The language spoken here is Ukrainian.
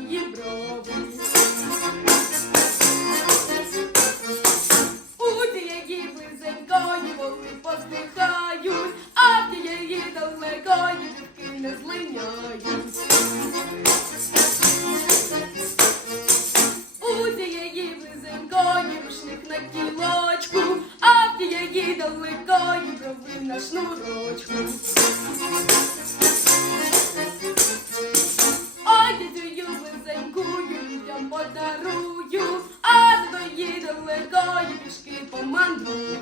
її брови. У тієї близенької вони посміхають, а в тієї далекої дітки не злиняють. У близенької рушник на кілочку, а в тієї далекої брови на шнурочку. Подарую, а до її далекої пішки помандрую.